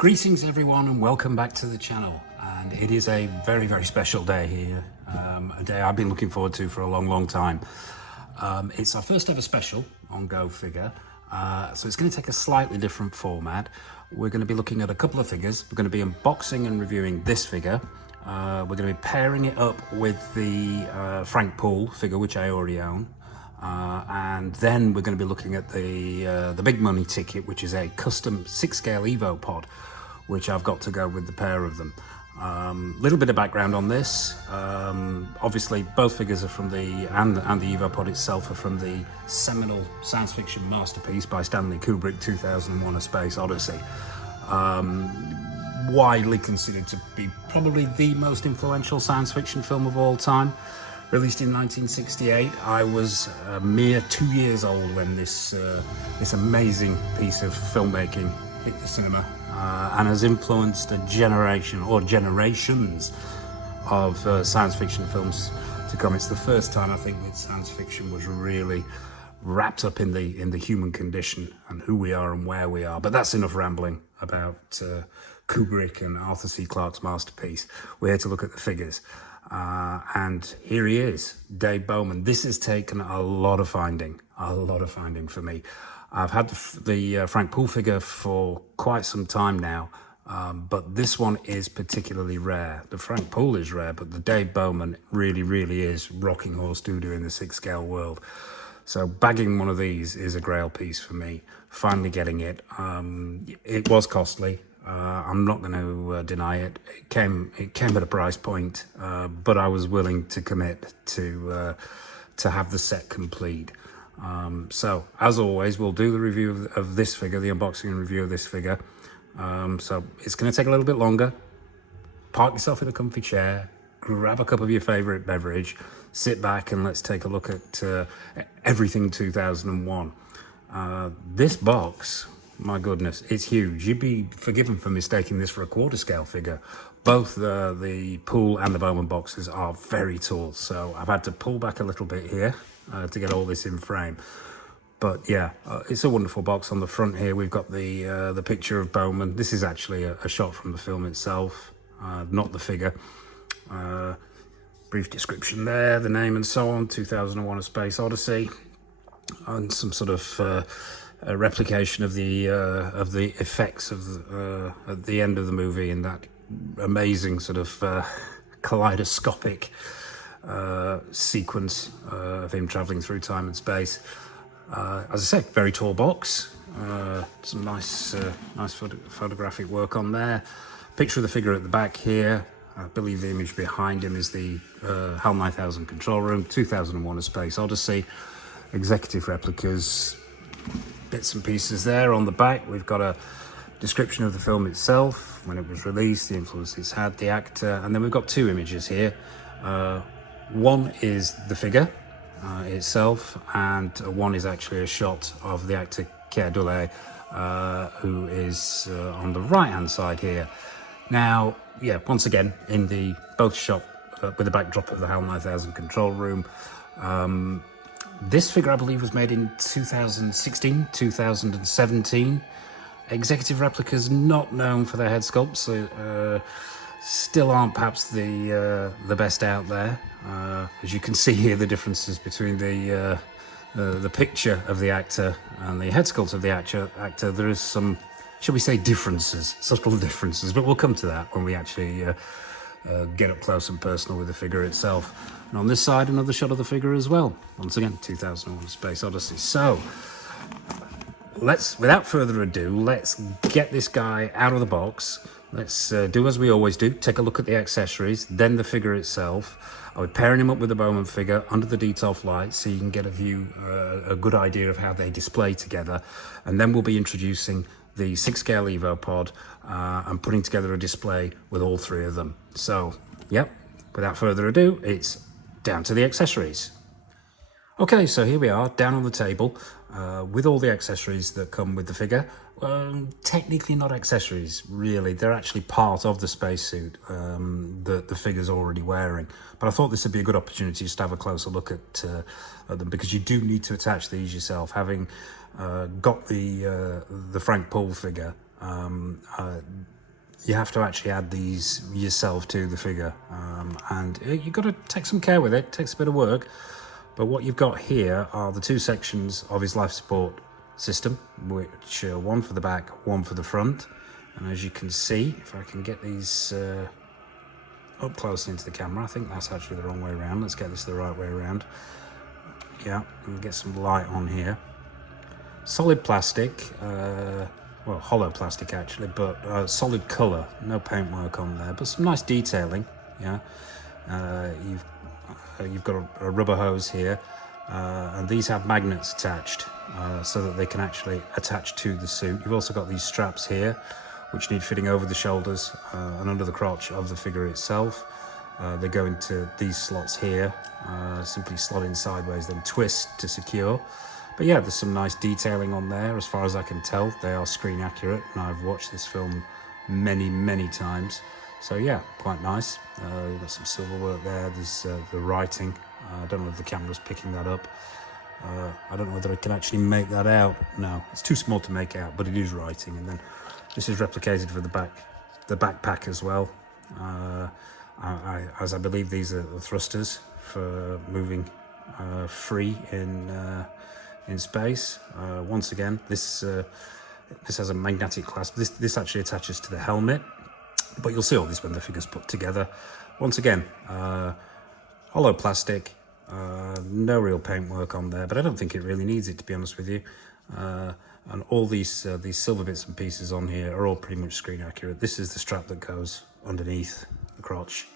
Greetings everyone and welcome back to the channel, and it is a very special day here, a day I've been looking forward to for a long time. It's our first ever special on Go Figure, so it's going to take a slightly different format. We're going to be looking at a couple of figures. We're going to be unboxing and reviewing this figure. We're going to be pairing it up with the Frank POOLE figure, which I already own. And then we're going to be looking at the big money ticket, which is a custom 6-scale Evo Pod, which I've got to go with the pair of them. Little bit of background on this. Obviously, both figures are from the Evo Pod itself are from the seminal science fiction masterpiece by Stanley Kubrick, 2001: A Space Odyssey. Widely considered to be probably the most influential science fiction film of all time. Released in 1968, I was a mere 2 years old when this amazing piece of filmmaking hit the cinema, and has influenced a generation or generations of science fiction films to come. It's the first time I think that science fiction was really wrapped up in the human condition and who we are and where we are. But that's enough rambling about Kubrick and Arthur C. Clarke's masterpiece. We're here to look at the figures. And here he is, Dave Bowman. This has taken a lot of finding for me. I've had the Frank POOLE figure for quite some time now, but this one is particularly rare. The Frank POOLE is rare, but the Dave Bowman really is rocking horse doo-doo in the 6-scale world. So bagging one of these is a grail piece for me. Finally getting it. It was costly. I'm not going to deny it. It came at a price point, but I was willing to commit to have the set complete. So as always, we'll do the review of this figure, the unboxing and review of this figure. So it's going to take a little bit longer. Park yourself in a comfy chair, grab a cup of your favorite beverage, sit back, and let's take a look at everything 2001. This box, my goodness, it's huge. You'd be forgiven for mistaking this for a quarter-scale figure. Both the POOLE and the BOWMAN boxes are very tall, so I've had to pull back a little bit here to get all this in frame. But yeah, it's a wonderful box. On the front here, we've got the picture of Bowman. This is actually a shot from the film itself, not the figure. Brief description there, the name and so on, 2001: A Space Odyssey, and some sort of a replication of the effects of at the end of the movie in that amazing sort of kaleidoscopic sequence of him traveling through time and space. As I say, very tall box. Some nice photographic work on there. Picture of the figure at the back here. I believe the image behind him is the HAL 9000 control room, 2001: A Space Odyssey. Executive Replicas. Bits and pieces there. On the back we've got a description of the film itself, when it was released, the influence it's had, the actor, and then we've got two images here. One is the figure itself, and one is actually a shot of the actor Keir Dullea, who is on the right hand side here. Now, yeah, once again in the both shot with the backdrop of the HAL 9000 control room. This figure, I believe, was made in 2016, 2017. Executive Replicas, not known for their head sculpts, still aren't perhaps the best out there. As you can see here, the differences between the picture of the actor and the head sculpt of the actor. There is some, shall we say, differences, subtle differences, but we'll come to that when we actually get up close and personal with the figure itself. And on this side, another shot of the figure as well. Once again, 2001: Space Odyssey. So, without further ado, let's get this guy out of the box. Let's do as we always do, take a look at the accessories, then the figure itself. I'll be pairing him up with the Bowman figure under the Detto light so you can get a good idea of how they display together. And then we'll be introducing the 6-scale Evo Pod and putting together a display with all three of them. So, yep, without further ado, it's down to the accessories. Okay, so here we are, down on the table, with all the accessories that come with the figure. Technically not accessories, really. They're actually part of the spacesuit that the figure's already wearing. But I thought this would be a good opportunity just to have a closer look at them, because you do need to attach these yourself. Having got the Frank POOLE figure, You have to actually add these yourself to the figure, and you've got to take some care with it. It takes a bit of work, but what you've got here are the two sections of his life support system, which one for the back, one for the front. And as you can see, if I can get these up close into the camera, I think that's actually the wrong way around. Let's get this the right way around. Yeah, and get some light on here. Solid plastic, well, hollow plastic actually, but solid colour, no paintwork on there, but some nice detailing. Yeah, you've got a rubber hose here, and these have magnets attached so that they can actually attach to the suit. You've also got these straps here, which need fitting over the shoulders and under the crotch of the figure itself. They go into these slots here, simply slot in sideways, then twist to secure. But yeah, there's some nice detailing on there. As far as I can tell, they are screen accurate, and I've watched this film many times. So yeah, quite nice. You've got some silver work there. There's the writing. I don't know if the camera's picking that up. I don't know whether I can actually make that out. No, it's too small to make out, but it is writing. And then this is replicated for the backpack as well. As I believe these are the thrusters for moving free in space. Once again, this has a magnetic clasp. This actually attaches to the helmet, but you'll see all this when the figure's put together. Once again, hollow plastic, no real paintwork on there, but I don't think it really needs it, to be honest with you. And all these silver bits and pieces on here are all pretty much screen accurate. This is the strap that goes underneath the crotch,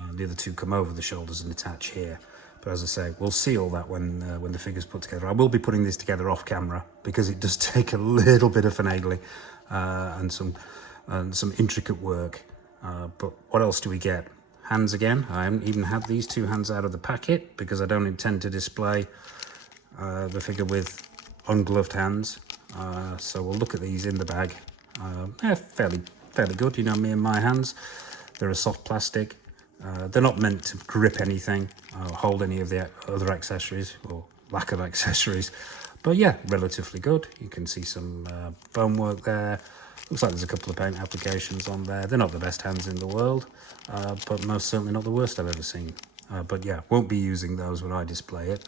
and the other two come over the shoulders and attach here. But as I say, we'll see all that when the figure's put together. I will be putting this together off camera because it does take a little bit of finagling and some intricate work. But what else do we get? Hands again. I haven't even had these two hands out of the packet because I don't intend to display the figure with ungloved hands. So we'll look at these in the bag. Fairly good. You know me and my hands. They're a soft plastic. They're not meant to grip anything, hold any of the other accessories, or lack of accessories. But yeah, relatively good. You can see some foam work there. Looks like there's a couple of paint applications on there. They're not the best hands in the world, but most certainly not the worst I've ever seen. But yeah, won't be using those when I display it.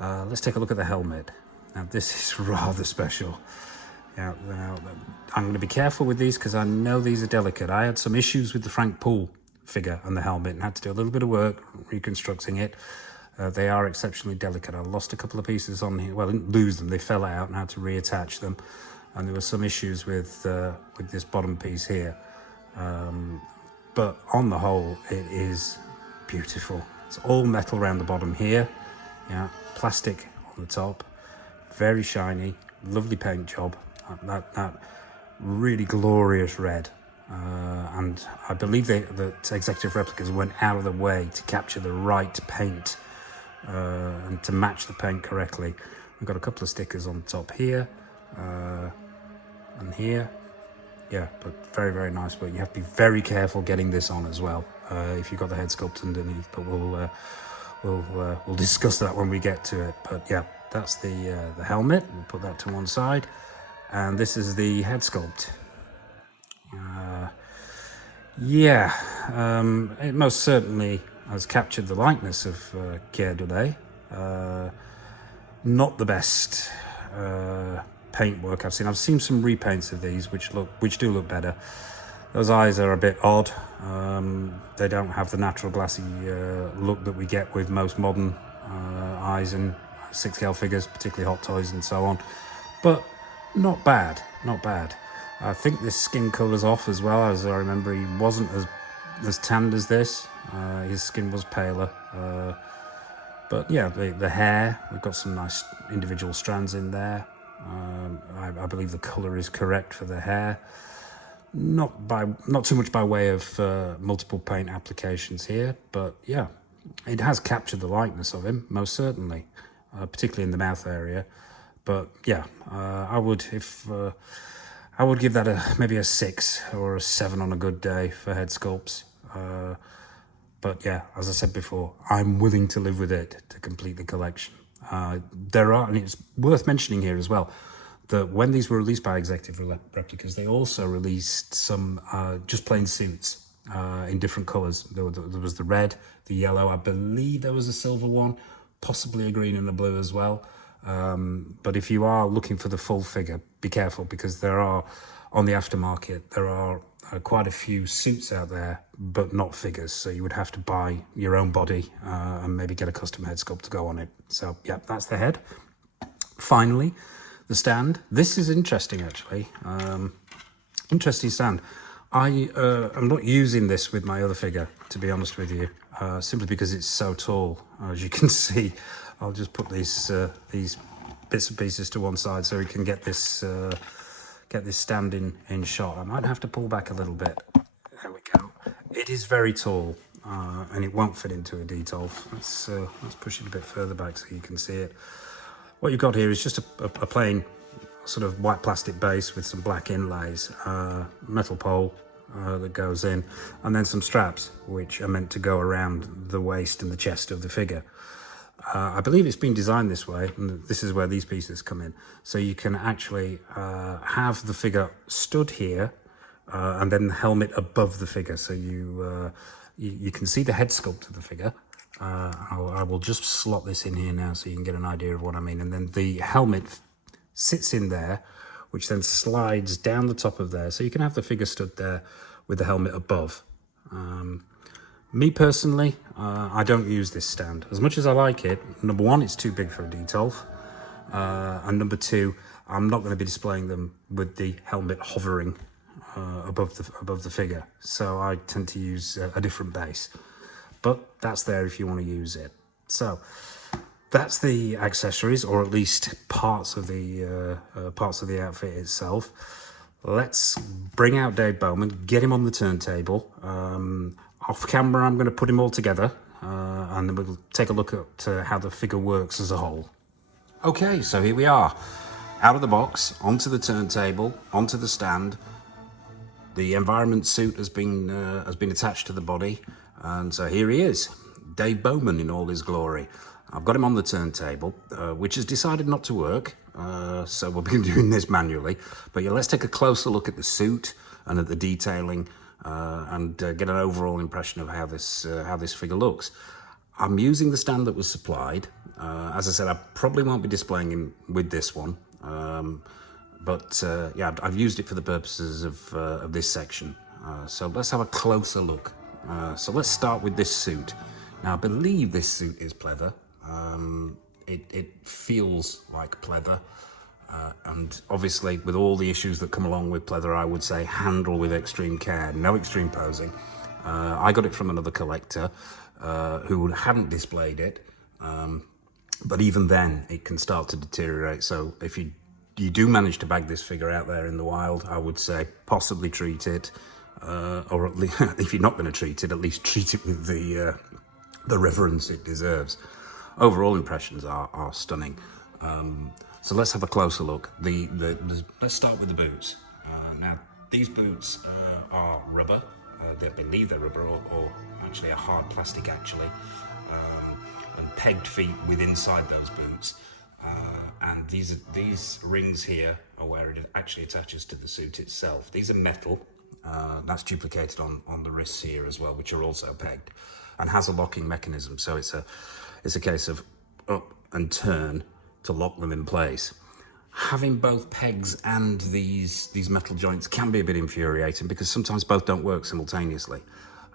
Let's take a look at the helmet. Now this is rather special. Now, I'm going to be careful with these because I know these are delicate. I had some issues with the Frank POOLE figure and the helmet and had to do a little bit of work reconstructing it. They are exceptionally delicate. I lost a couple of pieces on here. Well, I didn't lose them. They fell out and I had to reattach them. And there were some issues with this bottom piece here. But on the whole, it is beautiful. It's all metal around the bottom here. Yeah, plastic on the top. Very shiny, lovely paint job. That really glorious red. And I believe that Executive Replicas went out of the way to capture the right paint and to match the paint correctly. We've got a couple of stickers on the top here and here. Yeah, but very nice work. You have to be very careful getting this on as well if you've got the head sculpt underneath. But we'll discuss that when we get to it. But yeah, that's the helmet. We'll put that to one side, and this is the head sculpt. It most certainly has captured the likeness of Pierre Delay. Not the best paintwork I've seen. I've seen some repaints of these which do look better. Those eyes are a bit odd. They don't have the natural glassy look that we get with most modern eyes in 6-scale figures, particularly Hot Toys and so on. But not bad, not bad. I think this skin colour's off as well. As I remember, he wasn't as tanned as this. His skin was paler. But yeah, the hair, we've got some nice individual strands in there. I believe the colour is correct for the hair. Not too much by way of multiple paint applications here, but yeah, it has captured the likeness of him, most certainly, particularly in the mouth area. But yeah, I would give that maybe a 6 or a 7 on a good day for head sculpts. But yeah, as I said before, I'm willing to live with it to complete the collection. And it's worth mentioning here as well, that when these were released by Executive Replicas, they also released some just plain suits in different colours. There was the red, the yellow, I believe there was a silver one, possibly a green and a blue as well. But if you are looking for the full figure, be careful, because there are, on the aftermarket, there are quite a few suits out there, but not figures. So you would have to buy your own body and maybe get a custom head sculpt to go on it. So yeah, that's the head. Finally, the stand. This is interesting, actually. Interesting stand. I'm not using this with my other figure, to be honest with you, simply because it's so tall. As you can see, I'll just put these bits and pieces to one side so we can get this stand in shot. I might have to pull back a little bit. There we go. It is very tall, and it won't fit into a Detto. Let's push it a bit further back so you can see it. What you've got here is just a plain sort of white plastic base with some black inlays, metal pole that goes in, and then some straps which are meant to go around the waist and the chest of the figure. I believe it's been designed this way, and this is where these pieces come in. So you can actually have the figure stood here, and then the helmet above the figure, so you can see the head sculpt of the figure. I will just slot this in here now so you can get an idea of what I mean. And then the helmet sits in there, which then slides down the top of there. So you can have the figure stood there with the helmet above. Me personally, I don't use this stand. As much as I like it, number one, it's too big for a Detto. And number two, I'm not going to be displaying them with the helmet hovering above the figure. So I tend to use a different base. But that's there if you want to use it. So that's the accessories, or at least parts of the outfit itself. Let's bring out Dave Bowman, get him on the turntable. Off camera, I'm going to put him all together, and then we'll take a look at how the figure works as a whole. Okay, so here we are, out of the box, onto the turntable, onto the stand. The environment suit has been attached to the body. And so here he is, Dave Bowman in all his glory. I've got him on the turntable, which has decided not to work, so we'll be doing this manually. But yeah, let's take a closer look at the suit and at the detailing, and get an overall impression of how this figure looks. I'm using the stand that was supplied. As I said, I probably won't be displaying him with this one, but yeah, I've used it for the purposes of this section. So let's have a closer look. So let's start with this suit. Now, I believe this suit is pleather. It feels like pleather. And obviously, with all the issues that come along with pleather, I would say handle with extreme care, no extreme posing. I got it from another collector who hadn't displayed it. But even then, it can start to deteriorate. So if you do manage to bag this figure out there in the wild, I would say possibly treat it. Or at least, if you're not going to treat it, at least treat it with the reverence it deserves. Overall impressions are stunning. So let's have a closer look. Let's start with the boots. Now, these boots are rubber. They believe they're rubber, or actually a hard plastic, actually, and pegged feet with inside those boots. And these rings here are where it actually attaches to the suit itself. These are metal. That's duplicated on the wrists here as well, which are also pegged, and has a locking mechanism. So it's a case of up and turn to lock them in place. Having both pegs and these metal joints can be a bit infuriating, because sometimes both don't work simultaneously.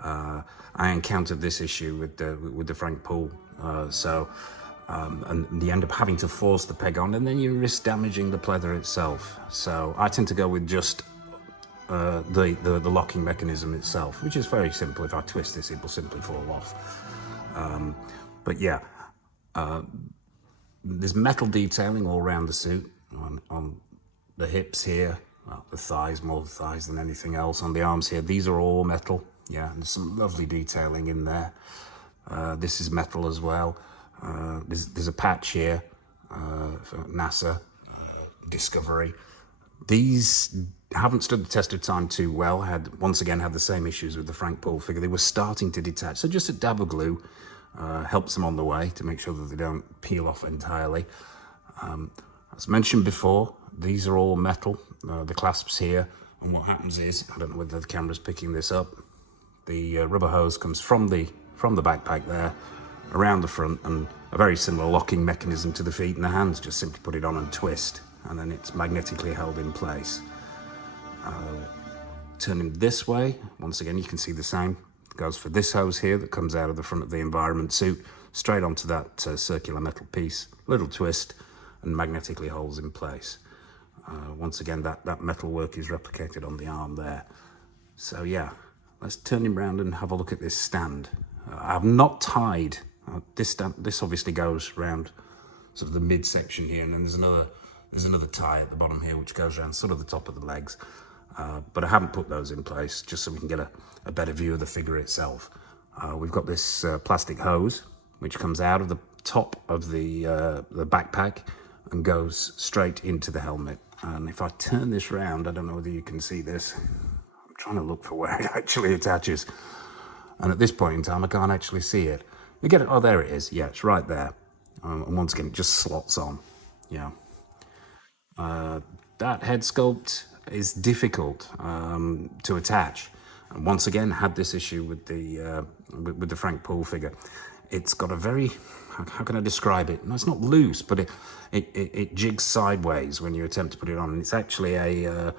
I encountered this issue with the Frank Poole, and you end up having to force the peg on, and then you risk damaging the pleather itself. So I tend to go with just the locking mechanism itself, which is very simple. If I twist this, it will simply fall off. But yeah, there's metal detailing all around the suit, on the hips here, well, the thighs, more the thighs than anything else. On the arms here, these are all metal. Yeah, and there's some lovely detailing in there. This is metal as well. There's a patch here for NASA Discovery. These haven't stood the test of time too well. Once again had the same issues with the Frank Poole figure. They were starting to detach, so just a dab of glue helps them on the way to make sure that they don't peel off entirely. As mentioned before, these are all metal, the clasps here, and what happens is, I don't know whether the camera's picking this up, the rubber hose comes from the backpack there, around the front, and a very similar locking mechanism to the feet and the hands. Just simply put it on and twist, and then it's magnetically held in place. Turning this way, once again you can see the same. It goes for this hose here that comes out of the front of the environment suit, straight onto that circular metal piece, little twist, and magnetically holds in place. Once again, that metal work is replicated on the arm there. So yeah, let's turn him around and have a look at this stand. I've not tied this stand. This obviously goes around sort of the midsection here, and then there's another tie at the bottom here which goes around sort of the top of the legs. But I haven't put those in place just so we can get a better view of the figure itself. We've got this plastic hose which comes out of the top of the backpack and goes straight into the helmet. And if I turn this round, I don't know whether you can see this. I'm trying to look for where it actually attaches. And at this point in time, I can't actually see it. You get it? Oh, there it is. Yeah, it's right there. And once again, it just slots on. Yeah. That head sculpt is difficult to attach. And once again, had this issue with the Frank POOLE figure. It's got a very, how can I describe it? No, it's not loose, but it jigs sideways when you attempt to put it on. And it's actually a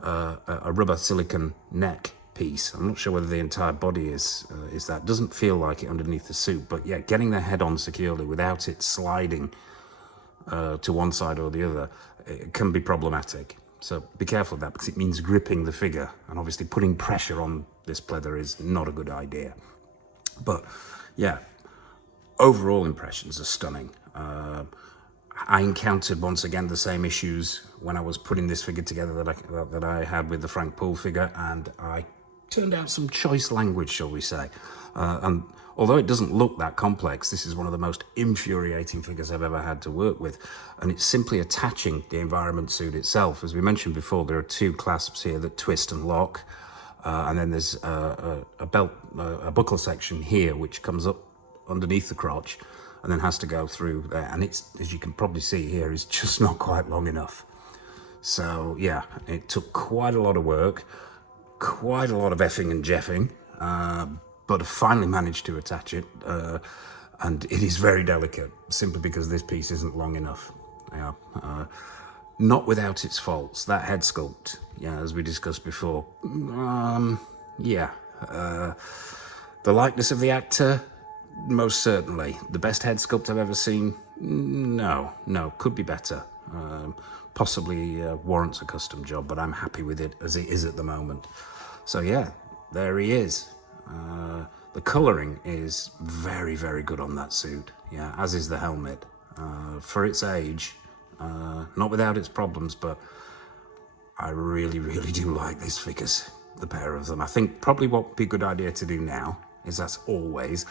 rubber silicone neck piece. I'm not sure whether the entire body is that. It doesn't feel like it underneath the suit, but yeah, getting the head on securely without it sliding to one side or the other, it can be problematic. So be careful of that, because it means gripping the figure, and obviously putting pressure on this pleather is not a good idea. But yeah, overall impressions are stunning. I encountered once again the same issues when I was putting this figure together that I had with the Frank POOLE figure, and I turned out some choice language, shall we say. And although it doesn't look that complex, this is one of the most infuriating figures I've ever had to work with. And it's simply attaching the environment suit itself. As we mentioned before, there are two clasps here that twist and lock. And then there's a buckle section here, which comes up underneath the crotch and then has to go through there. And it's, as you can probably see here, is just not quite long enough. So yeah, it took quite a lot of work, quite a lot of effing and jeffing, but I finally managed to attach it, and it is very delicate, simply because this piece isn't long enough. Yeah, not without its faults. That head sculpt, yeah, as we discussed before, yeah, the likeness of the actor, most certainly. The best head sculpt I've ever seen, no, could be better. Possibly warrants a custom job, but I'm happy with it as it is at the moment. So yeah, there he is. The colouring is very, very good on that suit, yeah, as is the helmet. For its age, not without its problems, but I really, really do like these figures, the pair of them. I think probably what would be a good idea to do now is, as always,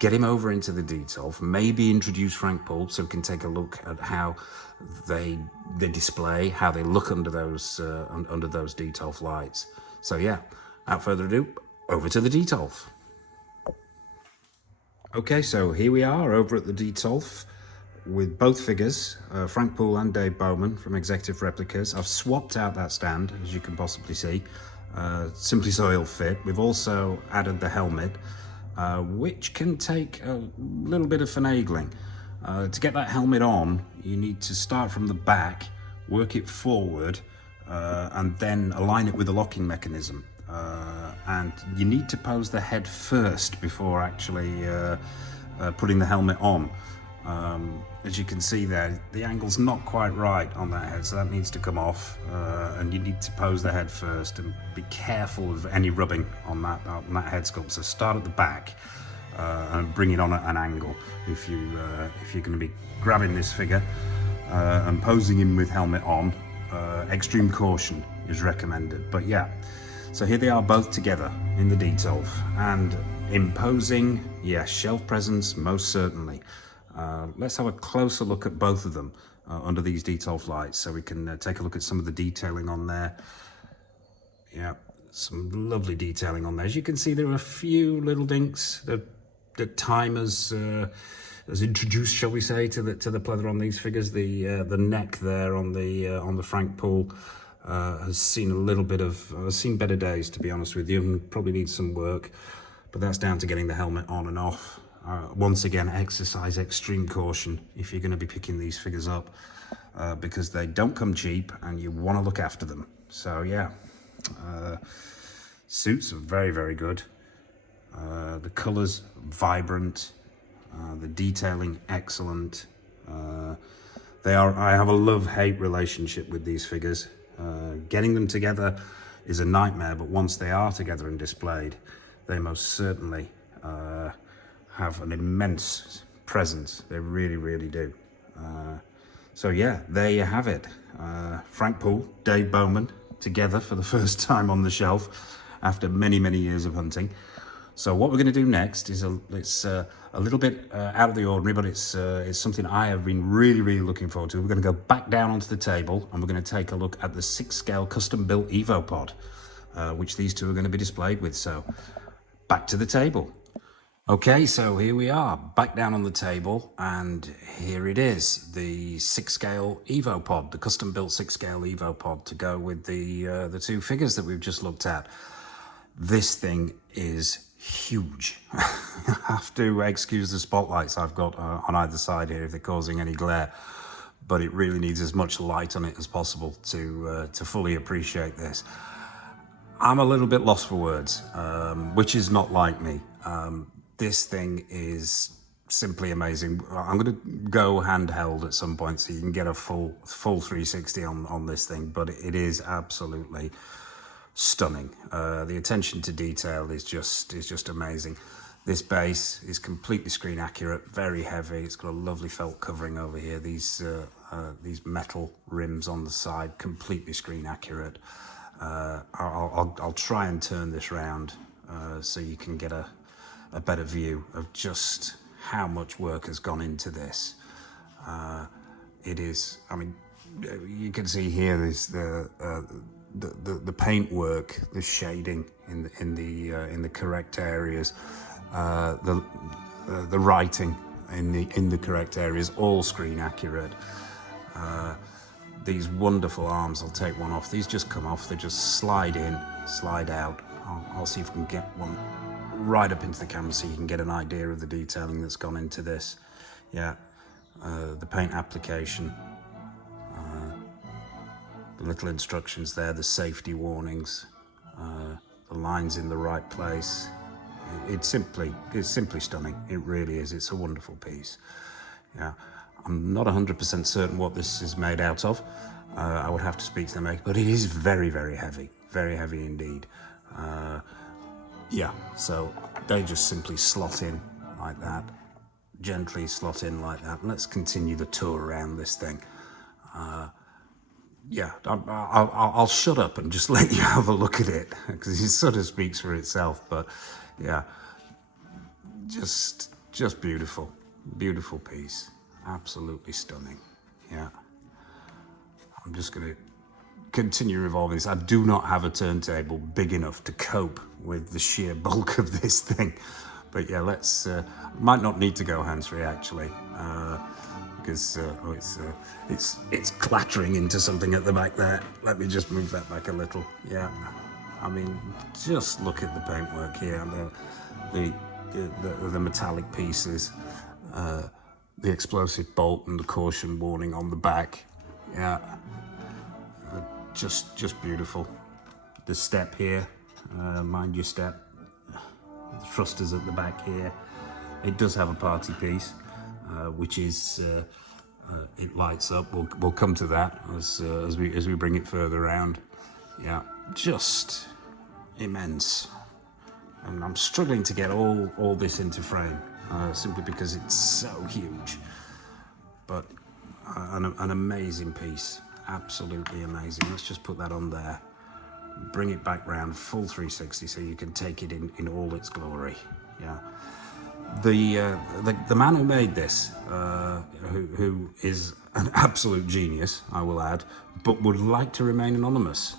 get him over into the detolf, maybe introduce Frank POOLE so we can take a look at how they display, how they look under those detolf lights. So yeah, without further ado, over to the detolf. Okay, so here we are over at the detolf with both figures, Frank POOLE and Dave BOWMAN from Executive Replicas. I've swapped out that stand, as you can possibly see, simply so it'll fit. We've also added the helmet, which can take a little bit of finagling. To get that helmet on, you need to start from the back, work it forward, and then align it with the locking mechanism. And you need to pose the head first before actually putting the helmet on. As you can see there, the angle's not quite right on that head, so that needs to come off, and you need to pose the head first, and be careful of any rubbing on that head sculpt. So start at the back and bring it on at an angle if you're going to be grabbing this figure and posing him with helmet on. Extreme caution is recommended, but yeah. So here they are both together in the detolf, and imposing, yes, shelf presence most certainly. Let's have a closer look at both of them under these detolf lights so we can take a look at some of the detailing on there. Yeah, some lovely detailing on there. As you can see, there are a few little dinks. The timers has introduced, shall we say, to the pleather on these figures. The neck there on the Frank Poole has seen a little bit of, has seen better days, to be honest with you, and probably needs some work, but that's down to getting the helmet on and off. Once again, exercise extreme caution if you're going to be picking these figures up, because they don't come cheap and you want to look after them. So yeah, suits are very, very good. The colours vibrant, the detailing excellent. I have a love-hate relationship with these figures. Getting them together is a nightmare, but once they are together and displayed, they most certainly have an immense presence. They really, really do. So yeah, there you have it. Frank Poole, Dave Bowman, together for the first time on the shelf after many, many years of hunting. So what we're going to do next is it's a little bit out of the ordinary, but it's something I have been really, really looking forward to. We're going to go back down onto the table and we're going to take a look at the 6-scale custom-built Evo Pod, which these two are going to be displayed with. So back to the table. Okay, so here we are, back down on the table, and here it is, the 6-scale Evo Pod, the custom-built 6-scale Evo Pod to go with the two figures that we've just looked at. This thing is huge. I have to excuse the spotlights I've got on either side here if they're causing any glare, but it really needs as much light on it as possible to fully appreciate this. I'm a little bit lost for words, which is not like me. This thing is simply amazing. I'm going to go handheld at some point so you can get a full 360 on this thing, but it is absolutely stunning. The attention to detail is just amazing. This base is completely screen accurate, very heavy. It's got a lovely felt covering over here. These metal rims on the side, completely screen accurate. I'll try and turn this round so you can get a better view of just how much work has gone into this. It is, I mean, you can see here is the paint work, the shading in the correct areas, the writing in the correct areas, all screen accurate. These wonderful arms, I'll take one off. These just come off, they just slide in, slide out. I'll see if we can get one right up into the camera so you can get an idea of the detailing that's gone into this. Yeah, the paint application, the little instructions there, the safety warnings, the lines in the right place. It's simply stunning. It really is. It's a wonderful piece. Yeah, I'm not 100% certain what this is made out of. I would have to speak to the maker, but it is very, very heavy indeed. Yeah, so they just simply slot in like that, gently slot in like that. Let's continue the tour around this thing. Yeah, I'll shut up and just let you have a look at it because it sort of speaks for itself. But yeah, just beautiful, beautiful piece, absolutely stunning. Yeah, I'm just going to continue revolving this. I do not have a turntable big enough to cope with the sheer bulk of this thing, but yeah, let's might not need to go hands-free actually, because it's clattering into something at the back there. Let me just move that back a little. Yeah, I mean, just look at the paintwork here, the metallic pieces, the explosive bolt and the caution warning on the back. Yeah, just beautiful. The step here, mind your step. The thrusters at the back here. It does have a party piece, which is it lights up. We'll come to that as we bring it further around. Yeah, just immense. And I'm struggling to get all this into frame simply because it's so huge. But an amazing piece. Absolutely amazing. Let's just put that on there. Bring it back round, full 360, so you can take it in all its glory. Yeah. The man who made this, who is an absolute genius, I will add, but would like to remain anonymous,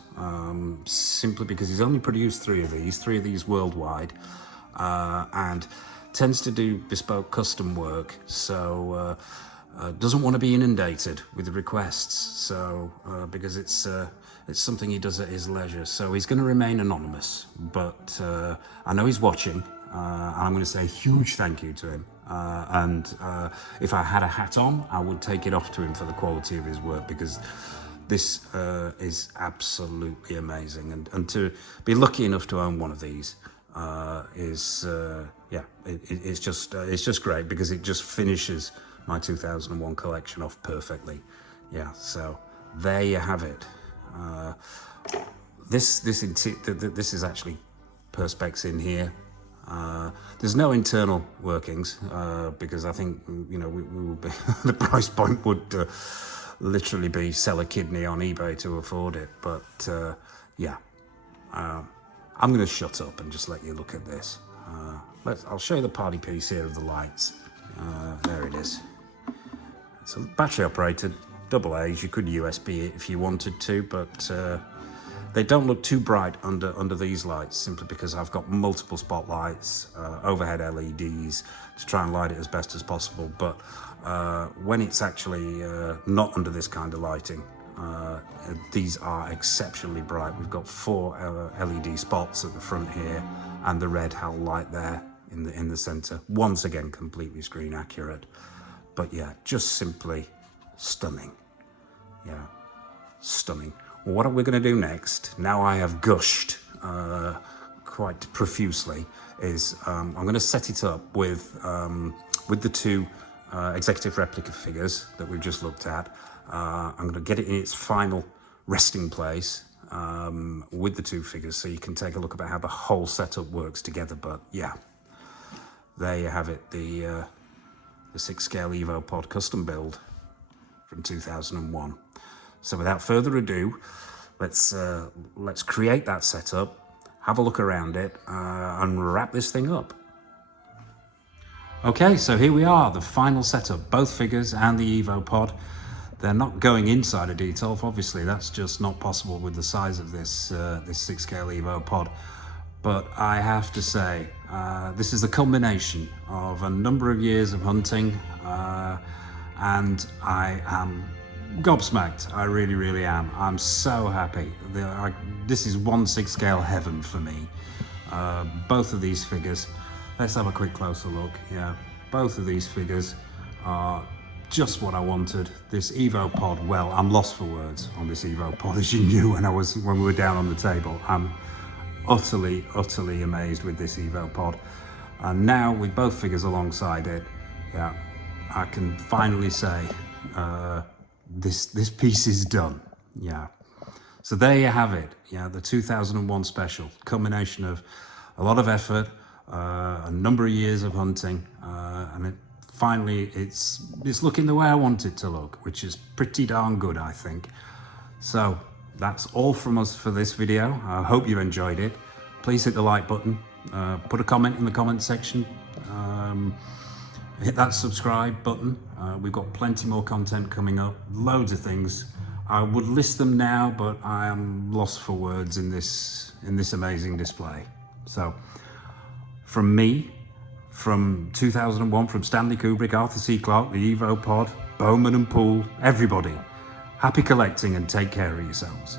simply because he's only produced three of these worldwide, and tends to do bespoke custom work, so doesn't want to be inundated with requests. So because it's something he does at his leisure, so he's going to remain anonymous. But I know he's watching. I'm going to say a huge thank you to him. And if I had a hat on, I would take it off to him for the quality of his work, because this is absolutely amazing. And to be lucky enough to own one of these is, yeah, it's just great, because it just finishes my 2001 collection off perfectly. Yeah, so there you have it. This is actually perspex in here. There's no internal workings because I think, you know, we would be the price point would literally be sell a kidney on eBay to afford it. But yeah, I'm going to shut up and just let you look at this. I'll show you the party piece here of the lights. There it is. It's a battery operated, double A's. You could USB it if you wanted to, but they don't look too bright under these lights, simply because I've got multiple spotlights, overhead LEDs to try and light it as best as possible. But when it's actually not under this kind of lighting, these are exceptionally bright. We've got 4 LED spots at the front here, and the red HAL light there in the center. Once again, completely screen accurate. But yeah, just simply stunning. Yeah, stunning. Well, what are we going to do next? Now I have gushed quite profusely, is I'm going to set it up with the 2 executive replica figures that we've just looked at. I'm going to get it in its final resting place with the 2 figures, so you can take a look about how the whole setup works together. But yeah, there you have it, the 6-scale Evo Pod custom build from 2001. So without further ado, let's create that setup, have a look around it, and wrap this thing up. Okay, so here we are, the final setup, both figures and the Evo Pod. They're not going inside a Detto, obviously that's just not possible with the size of this 6-scale Evo Pod. But I have to say, this is a culmination of a number of years of hunting, and I am gobsmacked. I really, really am. I'm so happy. This is 1 6-scale heaven for me. Both of these figures, let's have a quick closer look. Yeah, both of these figures are just what I wanted. This Evo Pod, well, I'm lost for words on this Evo Pod, as you knew when we were down on the table. I'm utterly amazed with this Evo Pod. And now with both figures alongside it, yeah, I can finally say this piece is done. Yeah, so there you have it. Yeah, the 2001 special, culmination of a lot of effort, a number of years of hunting, and finally it's looking the way I want it to look, which is pretty darn good, I think. So that's all from us for this video. I hope you enjoyed it. Please hit the like button, put a comment in the comment section, hit that subscribe button. We've got plenty more content coming up, loads of things. I would list them now, but I am lost for words in this amazing display. So from me, from 2001, from Stanley Kubrick, Arthur C. Clarke, the Evo Pod, BOWMAN and POOLE, everybody, happy collecting and take care of yourselves.